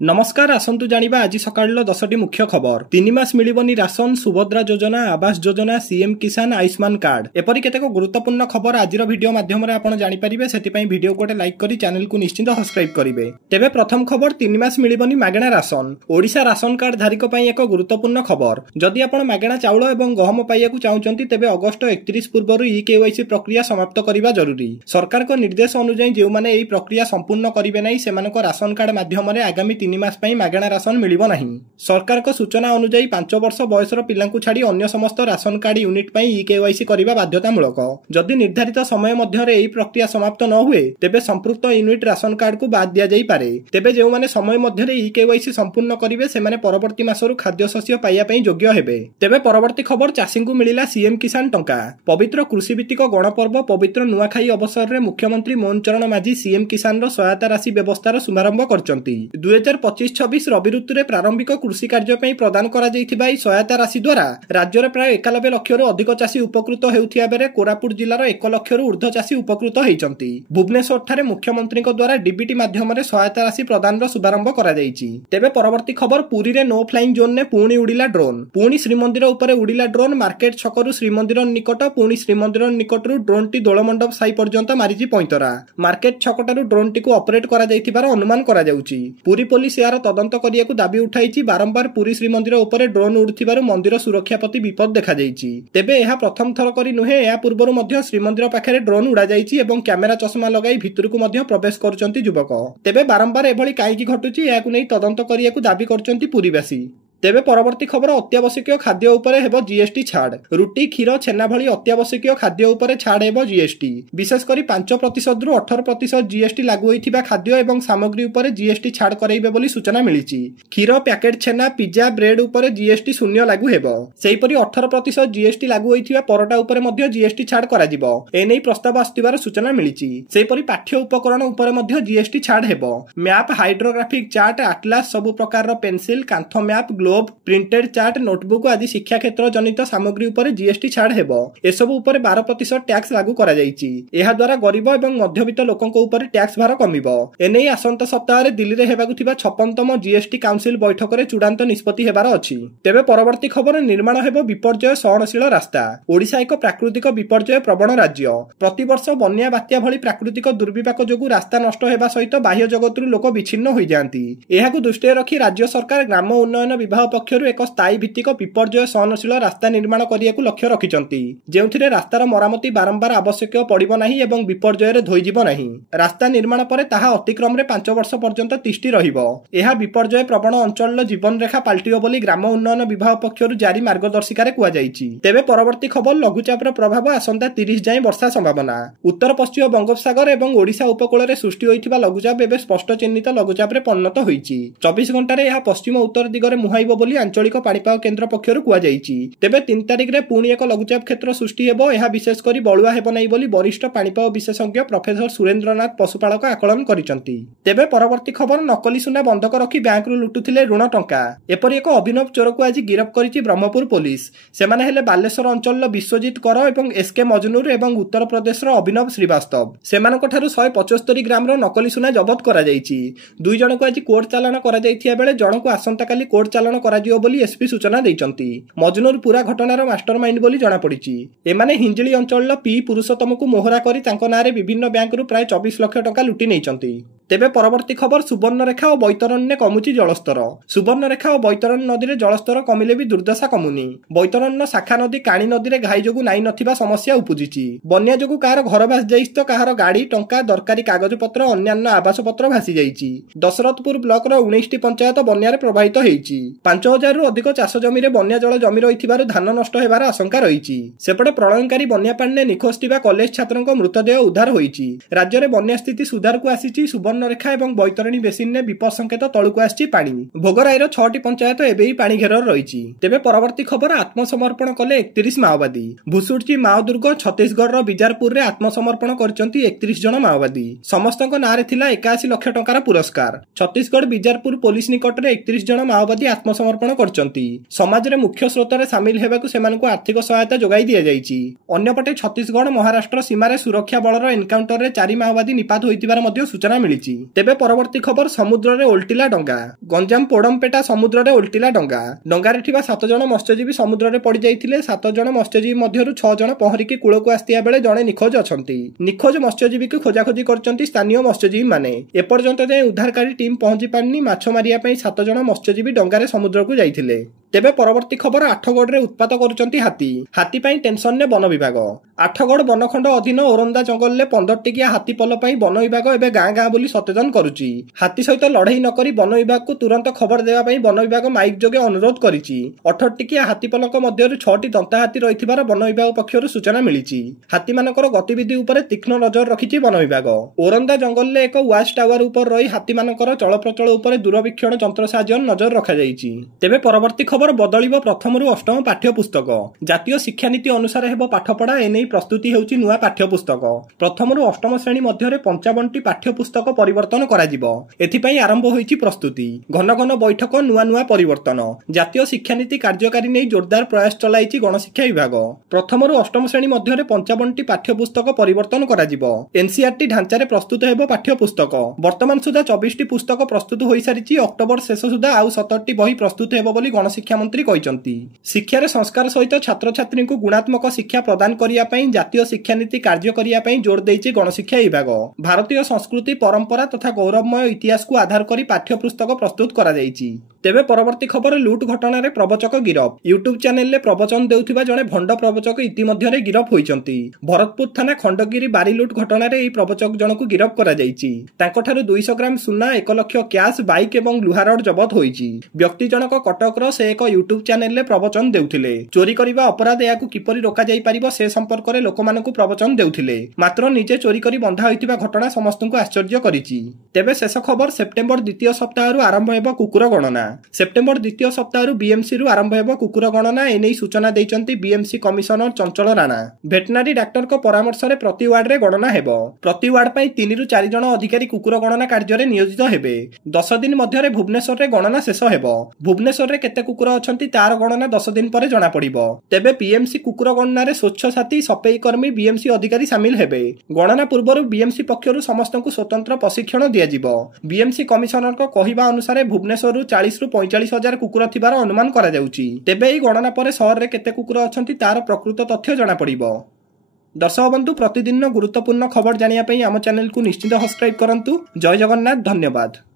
नमस्कार आसंतु जानिबा आज सकाळ 10टी मुख्य खबर। 3 मास मिलिबनी राशन, सुभद्रा योजना, आवास योजना, सीएम किसान, आयुष्मान कार्ड एपरि केतेक गुरुत्वपूर्ण खबर आजिर वीडियो माध्यम रे आपण जानि परिबे। सेति वीडियो को लाइक करी चैनल को निश्चित सब्सक्राइब करिवे। तेबे प्रथम खबर 3 मास मिलिबनी मागणा राशन। ओडिशा राशन कार्ड धारक पई एक गुरुत्वपूर्ण खबर। जदि आपण मागणा चाउल एवं गहम पाइयाकु चाहुचंती तेबे अगस्त 31 पूर्वरु ई-केवाईसी प्रक्रिया समाप्त करिबा जरूरी। सरकार को निर्देश अनुसार जे माने एई प्रक्रिया संपूर्ण करिवे नै सेमानको राशन कार्ड माध्यम रे आगामी 3 मास पई मागणा राशन मिलिबो नाही। सरकार को सूचना अनुसार 5 वर्ष बयसर पिलांकु छाडी अन्य समस्त राशन कार्ड यूनिट पई ई-केवाईसी करिबा बाध्यतामूलक। जदि निर्धारित समय मध्य रे एई प्रक्रिया समाप्त न हुए तेबे संपृक्त यूनिट राशन कार्ड को बाद दिया जाई पारे। तेबे जे माने समय मध्य रे ई-केवाईसी संपूर्ण करिवे सेमाने परवर्ती मासरु खाद्य शस्य पाइया पई योग्य हेबे। तेबे परवर्ती खबर चाषी को मिलिला सीएम किसान टंका। पवित्र कृषि भित्तिक गणपर्व पवित्र नुआखाई अवसर रे मुख्यमंत्री मोहन चरण माझी सीएम किसान रो सहायता राशि व्यवस्थार शुभारंभ करचंती। 2025-26 रबि ऋतुरे प्रारंभिक कृषि कार्य पई प्रदान करा जाइथिबा ई सहायता राशि द्वारा राज्य रे प्राय 91 लाख रु अधिक चाषी उपकृत हेउथिया बेरे कोरापुट जिल्लार 1 लाख रु ऊर्ध्व चाषी उपकृत हेइचंती। भुवनेश्वर ठारे मुख्यमंत्री को द्वारा डीबीटी माध्यम रे सहायता राशि प्रदान रो शुभारंभ करा जाइछि। तेबे परवर्ती खबर पुरी रे नो फ्लाइंग जोन ने पुणी उडिला ड्रोन। पुणी श्रीमंदिर उपरे उडिला ड्रोन। मार्केट छकरु श्रीमंदिर निकट पुणी श्रीमंदिर निकटरु ड्रोन टी दोलमंडप साई पर्यंत मारिछि पैंतरा। मार्केट छकटारु ड्रोन टी को ऑपरेट करा जाइथिबार अनुमान करा जाउछि। पुरी पुलिस यार तदंत करियाकु दाबी उठाइछि। बारंबार पुरी श्रीमंदिर उपरे ड्रोन उड़थिबारु मंदिर सुरक्षा प्रति विपद देखा जाइछि। तेबे एहा प्रथम थर करी नुहे, एहा पूर्वरु मध्य श्रीमंदिर पाखरे ड्रोन उड़ा जाइछि एवं कैमेरा चश्मा लगाई भितरकु मध्य प्रवेश करूचंती युवक। तेबे बारंबार एभली काईकि घटुछि एहाकु नै तदंत करियाकु दाबी करचंती पुरीवासी। तेबे परवर्ती खबर अत्यावश्यक खाद्य उपरे हेबो जीएसटी छाड़। रुटी, क्षीर, छेना भली अत्यावश्यक खाद्य उपरे छाड़ हेबो जीएसटी। विशेष करी 5% रु 18% जीएसटी लागू होइथिबा खाद्य एवं सामग्री उपरे जीएसटी छाड़ कराइबे बोली सूचना मिलिछि। क्षीर, पैकेट छेना, पिज्जा, ब्रेड उपरे जीएसटी शून्य लागू हेबो। सेहिपरि 18% जीएसटी लागू होइथिबा परोटा उपरे मध्य जीएसटी छाड़ कराजिबो। एनै प्रस्ताव आस्तिबार सूचना मिलिछि। सेहिपरि पाठ्य उपकरण उपरे मध्य जीएसटी छाड़ हेबो। मैप, हाइड्रोग्राफिक चार्ट, आटलास, सब प्रकार पेंसिल, कांथ मैप, प्रिंटेड चार्ट, नोटबुक आदि शिक्षा क्षेत्र जनित सामग्री उपरे जीएसटी छाड़ हेबो। एसबु उपरे 12% टैक्स लागू करा जाइछि। एहा द्वारा गरीब एवं मध्यवित्त लोकंक उपरे टैक्स भार कमिबो। एनै आसंता सप्ताह रे दिल्ली रे हेबाकु थिबा 56तम जीएसटी काउंसिल बैठक रे चूड़ांत निष्पत्ति हेबार अछि। तेबे परवर्ती खबर निर्माण हेबो विपर्जय सहनशील रास्ता। ओडिशा एक प्राकृतिक विपर्जय प्रवण राज्य। प्रति वर्ष बन्या, बात्या भली प्राकृतिक दुर्विपाक जोगु रास्ता नष्ट हेबा सहित बाह्य जगतरु लोक विच्छिन्न होई जांती। एहाकु दृष्टि रखी राज्य सरकार ग्राम उन्नयन विभाग पक्षरु एक स्थायी भित्तिक विपर्जय सहनशील रास्ता निर्माण करियाकु लक्ष्य रखिचंती। जेउथिरे रास्तार मरामती बारंबार आवश्यक पड़िबो नाही एवं विपर्जय रे धोई जिवो नाही। रास्ता निर्माण परे ताहा अतिक्रम रे 5 वर्ष पर्यंत तिष्टि रहिबो। एहा विपर्जय प्रवण अंचल जीवन रेखा पाल्टियो बोली ग्राम उन्नयन विभाग पक्षरु जारी मार्गदर्शिका रे कुआ जाइछि। तेबे परवर्ती खबर लघुचापर प्रभाव आसंता 30 जाय वर्षा संभावना। उत्तर पश्चिम बंगोपसागर एवं ओडिशा उपकूल रे सृष्टि होइथिबा लघुचाप एबे स्पष्ट चिन्हित लघुचाप रे परिणत होइछि। 24 घंटा रे एहा पश्चिम उत्तर दिगरे मुहाइबो बोली आंचलिक पाणीपाग केन्द्र पक्षरु कुआ जाइछि। तेबे 3 तारिख रे पुणी एक लघुचाप क्षेत्र सृष्टि हेबो। एहा विशेष करी बळुआ हेबो नै बोली वरिष्ठ पाणीपाग विशेषज्ञ प्रोफेसर सुरेंद्रनाथ पशुपालक आकलन करिसंती। तेबे परवर्ती खबर नकली सुना बंधक रखी बैंक रु लुटुथिले ऋण टंका। एपरि एक अभिनव चोर को आज गिरफ करिछि ब्रह्मपुर पुलिस। सेमाने हेले बालेश्वर अंचल विश्वजीत कर एवं एसके मजनूर एवं उत्तर प्रदेश रो अभिनव श्रीवास्तव। सेमानक ठारु 175 ग्राम रो नकली सुना जब्त करा जाइछि। 2 जण को आज कोर्ट चालान करा जाइथिया बेले जण को आसंता काली कोर्ट चालान करा जियो बोली एसपी सूचना दैचंती। मजनूर पूरा घटनार मास्टरमाइंड बोली जणा पड़िछि। एमाने हिंजिली अंचल पी पुरुषोत्तम को मोहरा करी तांको नारे विभिन्न बैंक रु प्राय 24 लाख टका लुटी नैचंती। तेबे परवर्ती खबर सुवर्णरेखा और बैतरण्य कमुची जलस्तर। सुवर्णरेखा और बैतरण्य नदी रे जलस्तर कमिले भी दुर्दशा कमुनी। बैतरण्य शाखा नदी काणी नदी रे घाई जोगु नाई नथिबा समस्या उपुजिछि। बन्या जोगु कार घर भासी जाइछि तो कार गाड़ी, टंका, दरकारी कागज पत्र, अन्यान्य आवास पत्र भासी जाइछि। दशरथपुर ब्लॉक रो 19टी पंचायत बन्या रे प्रभावित हेइछि। 5000 रु अधिक चाष जमी रे बन्या जल जमी रहिथिबारु धान नष्ट हेबार आशंका रहिछि। सेपटे प्रलयनकारी बन्या पानी निखोज थिबा कॉलेज छात्रंक मृतदेह उद्धार होइछि। राज्य रे बन्या स्थिति सुधार को आसीछि। सुवर्णरेखा एवं बैतरणी बेसिन ने विपद संकेत तळकु आछि पानी। भोगराईर 6टी पंचायत एबे ही पानी घेरर रहिछि। तेबे परवर्ती खबर आत्मसमर्पण कले 31 माओवादी। भुसुडची माओ दुर्ग छत्तीसगढ़ रो बिजारपुर रे आत्मसमर्पण करचंती 31 जण माओवादी। समस्तक नारे थिला 81 लाख टंकार पुरस्कार। छत्तीसगढ़ बिजारपुर पुलिस निकट रे 31 जण माओवादी आत्मसमर्पण करचंती। समाज रे मुख्य स्रोत रे शामिल हेबाकु सेमानकु आर्थिक सहायता जोगाई दिया जाइछि। अन्यपटे छत्तीसगढ़ महाराष्ट्र सीमा रे सुरक्षा बलर एनकाउंटर रे 4 माओवादी निपात होइतिबार मध्ये सूचना मिलिछि। କରାଯାଇଛି। ତେବେ ପରବର୍ତ୍ତୀ ଖବର ସମୁଦ୍ରରେ ଓଲଟିଲା ଡଙ୍ଗା। ଗଞ୍ଜାମ ପୋଡମ୍ପେଟା ସମୁଦ୍ରରେ ଓଲଟିଲା ଡଙ୍ଗା। ଡଙ୍ଗାରେ ଥିବା 7 ଜଣ ମତ୍ସ୍ୟଜୀବୀ ସମୁଦ୍ରରେ ପଡ଼ିଯାଇଥିଲେ। 7 ଜଣ ମତ୍ସ୍ୟଜୀବୀ ମଧ୍ୟରୁ 6 ଜଣ ପହଁରିକି କୂଳକୁ ଆସିଥିବା ବେଳେ ଜଣେ ନିଖୋଜ ଅଛନ୍ତି। ନିଖୋଜ ମତ୍ସ୍ୟଜୀବୀକୁ ଖୋଜାଖୋଜି କରୁଛନ୍ତି ସ୍ଥାନୀୟ ମତ୍ସ୍ୟଜୀବୀମାନେ। ଏପର୍ଯ୍ୟନ୍ତ ଯାଏଁ ଉଦ୍ଧାରକାରୀ ଟିମ୍ ପହଞ୍ଚି ପାରିନି। ମାଛ ମାରିବା ପାଇଁ 7 ଜଣ ମତ୍ସ୍ୟଜୀବୀ ଡଙ୍ଗାରେ ସମୁଦ୍ରକୁ ଯାଇଥିଲେ। ତେବେ ପରବର୍ତ୍ତୀ ଖବର ଆଠଗଡ଼ରେ ଉତ୍ପାତ କରୁଛନ୍ତି ହାତୀ। ହାତୀ ପାଇଁ ଟେନସନରେ ବନ ବିଭାଗ। ଆଠଗଡ଼ ବନଖଣ୍ଡ ଅଧୀନ ଓରନ୍ଦା ଜଙ୍ଗଲରେ 15 ଟିକିଆ ହାତୀ ପଲ ପାଇଁ ବନ ବିଭାଗ ଏବେ ଗାଁ ଗାଁ ବୁଲି ସଚେତନ କରୁଛି। ହାତୀ ସହିତ ଲଢ଼େଇ ନକରି ବନ ବିଭାଗକୁ ତୁରନ୍ତ ଖବର ଦେବା ପାଇଁ ବନ ବିଭାଗ ମାଇକ୍ ଯୋଗେ ଅନୁରୋଧ କରିଛି। 18 ଟିକିଆ ହାତୀପଲଙ୍କ ମଧ୍ୟରୁ 6ଟି ଦନ୍ତା ହାତୀ ରହିଥିବାର ବନ ବିଭାଗ ପକ୍ଷରୁ ସୂଚନା ମିଳିଛି। ହାତୀମାନଙ୍କର ଗତିବିଧି ଉପରେ ତୀକ୍ଷ୍ଣ ନଜର ରଖିଛି ବନ ବିଭାଗ। ଓରନ୍ଦା ଜଙ୍ଗଲରେ ଏକ ୱାଚ୍ ଟାୱାର ଉପରେ ରହି ହାତୀମାନଙ୍କର ଚଳପ୍ରଚଳ ଉପରେ ଦୂରବୀକ୍ଷଣ ଯନ୍ତ୍ର ସାହାଯ୍ୟରେ ନଜର ରଖାଯାଇଛି। ତେବେ ପରବର୍ତ୍ତୀ ଖବର ବଦଳିବ ପ୍ରଥମରୁ ଅଷ୍ଟମ ପାଠ୍ୟପୁସ୍ତକ। ଜାତୀୟ ଶିକ୍ଷାନୀତି ଅନୁସାରେ ହେବ ପାଠପଢ଼ା। ଏନେଇ ପ୍ରସ୍ତୁତି ହେଉଛି ନୂଆ ପାଠ୍ୟପୁସ୍ତକ। ପ୍ରଥମରୁ ଅଷ୍ଟମ ଶ୍ରେଣୀ ମଧ୍ୟରେ 55ଟି ପାଠ୍ୟପୁସ୍ତକ ପରିବର୍ତ୍ତନ କରାଯିବ। ଏଥିପାଇଁ ଆରମ୍ଭ ହୋଇଛି ପ୍ରସ୍ତୁତି। ଘନ ଘନ ବୈଠକ, ନୂଆ ନୂଆ ପରିବର୍ତ୍ତନ। ଜାତୀୟ ଶିକ୍ଷାନୀତି କାର୍ଯ୍ୟକାରୀ ନେଇ ଜୋରଦାର ପ୍ରୟାସ ଚଳାଇଛି ଗଣଶିକ୍ଷା ବିଭାଗ। ପ୍ରଥମରୁ ଅଷ୍ଟମ ଶ୍ରେଣୀ ମଧ୍ୟରେ 55ଟି ପାଠ୍ୟପୁସ୍ତକ ପରିବର୍ତ୍ତନ କରାଯିବ। ଏନସିଆରଟି ଢାଞ୍ଚାରେ ପ୍ରସ୍ତୁତ ହେବ ପାଠ୍ୟପୁସ୍ତକ। ବର୍ତ୍ତମାନ ସୁଦ୍ଧା 24ଟି ପୁସ୍ତକ ପ୍ରସ୍ତୁତ ହୋଇସାରିଛି। ଅକ୍ଟୋବର ଶେଷ ସୁଦ୍ଧା ଆଉ 17ଟି ବହି ପ୍ରସ୍ତୁତ ହେବ ବୋଲି ଗଣଶିକ୍ଷା ମନ୍ତ୍ରୀ କହିଛନ୍ତି। ଶିକ୍ଷାରେ ସଂସ୍କାର ସହିତ ଛାତ୍ରଛାତ୍ରୀଙ୍କୁ ଗୁଣାତ୍ମକ ଶିକ୍ଷା ପ୍ରଦାନ କରିବା ପାଇଁ ଜାତୀୟ ଶିକ୍ଷାନୀତି କାର୍ଯ୍ୟ କରିବା ପାଇଁ ଜୋର ଦେଇଛି ଗଣଶିକ୍ଷା ବିଭାଗ। ଭାରତୀୟ ସଂସ୍କୃତି, ପରମ୍ପରା ତଥା ଗୌରବମୟ ଇତିହାସକୁ ଆଧାର କରି ପାଠ୍ୟପୁସ୍ତକ ପ୍ରସ୍ତୁତ କରାଯାଇଛି। ତେବେ ପରବର୍ତ୍ତୀ ଖବର ଲୁଟ୍ ଘଟଣାରେ ପ୍ରବଚକ ଗିରଫ। ୟୁଟ୍ୟୁବ ଚ୍ୟାନେଲରେ ପ୍ରବଚନ ଦେଉଥିବା ଜଣେ ଭଣ୍ଡ ପ୍ରବଚକ ଇତିମଧ୍ୟରେ ଗିରଫ ହୋଇଛନ୍ତି। ଭରତପୁର ଥାନା ଖଣ୍ଡଗିରି ବାରି ଲୁଟ୍ ଘଟଣାରେ ଏହି ପ୍ରବଚକ ଜଣକୁ ଗିରଫ କରାଯାଇଛି। ତାଙ୍କଠାରୁ 200 ଗ୍ରାମ ସୁନା, 1 ଲକ୍ଷ କ୍ୟାସ୍, ବାଇକ୍ ଏବଂ ଲୁହା ରଡ୍ ଜବତ ହୋଇଛି। ବ୍ୟକ୍ତି ଜଣକ କଟକର। ସେ ଏକ ୟୁଟ୍ୟୁବ ଚ୍ୟାନେଲରେ ପ୍ରବଚନ ଦେଉଥିଲେ। ଚୋରି କରିବା ଅପରାଧ, ଏହାକୁ କିପରି ରୋକାଯାଇପାରିବ ସେ ସମ୍ପର୍କରେ ଲୋକମାନଙ୍କୁ ପ୍ରବଚନ ଦେଉଥିଲେ। ମାତ୍ର ନିଜେ ଚୋରି କରି ବନ୍ଧା ହୋଇଥିବା ଘଟଣା ସମସ୍ତଙ୍କୁ ଆଶ୍ଚର୍ଯ୍ୟ କରିଛି। ତେବେ ଶେଷ ଖବର ସେପ୍ଟେମ୍ବର ଦ୍ୱିତୀୟ ସପ୍ତାହରୁ ଆରମ୍ଭ ହେବ କୁକୁର ଗଣନା। ସେପ୍ଟେମ୍ବର ଦ୍ୱିତୀୟ ସପ୍ତାହରୁ ବିଏମ୍ସିରୁ ଆରମ୍ଭ ହେବ କୁକୁର ଗଣନା। ଏନେଇ ସୂଚନା ଦେଇଛନ୍ତି ବିଏମ୍ସି କମିଶନର ଚଞ୍ଚଳ ରାଣା। ଭେଟନାରୀ ଡାକ୍ତରଙ୍କ ପରାମର୍ଶରେ ପ୍ରତି ୱାର୍ଡରେ ଗଣନା ହେବ। ପ୍ରତି ୱାର୍ଡ ପାଇଁ 3ରୁ 4 ଜଣ ଅଧିକାରୀ କୁକୁର ଗଣନା କାର୍ଯ୍ୟରେ ନିୟୋଜିତ ହେବେ। 10 ଦିନ ମଧ୍ୟରେ ଭୁବନେଶ୍ୱରରେ ଗଣନା ଶେଷ ହେବ। ଭୁବନେଶ୍ୱରରେ କେତେ କୁକୁର ଅଛନ୍ତି ତାର ଗଣନା 10 ଦିନ ପରେ ଜଣାପଡ଼ିବ। ତେବେ ବିଏମ୍ସି କୁକୁର ଗଣନାରେ ସ୍ୱଚ୍ଛ ସାଥୀ, ସଫେଇ କର୍ମୀ, ବିଏମ୍ସି ଅଧିକାରୀ ସାମିଲ ହେବେ। ଗଣନା ପୂର୍ବରୁ ବିଏମ୍ସି ପକ୍ଷରୁ ସମସ୍ତଙ୍କୁ ସ୍ୱତନ୍ତ୍ର ପ୍ରଶିକ୍ଷଣ ଦିଆଯିବ। ବିଏମ୍ସି କମିଶନରଙ୍କ କହିବା ଅନୁସାରେ ଭୁବନେଶ୍ୱରରୁ 40ରୁ 45 ହଜାର କୁକୁର ଥିବାର ଅନୁମାନ କରାଯାଉଛି। ତେବେ ଏହି ଗଣନା ପରେ ସହରରେ କେତେ କୁକୁର ଅଛନ୍ତି ତାର ପ୍ରକୃତ ତଥ୍ୟ ଜଣାପଡ଼ିବ। ଦର୍ଶକ ବନ୍ଧୁ, ପ୍ରତିଦିନ ଗୁରୁତ୍ୱପୂର୍ଣ୍ଣ ଖବର ଜାଣିବା ପାଇଁ ଆମ ଚ୍ୟାନେଲକୁ ନିଶ୍ଚିତ ସବସ୍କ୍ରାଇବ କରନ୍ତୁ। ଜୟ ଜଗନ୍ନାଥ, ଧନ୍ୟବାଦ।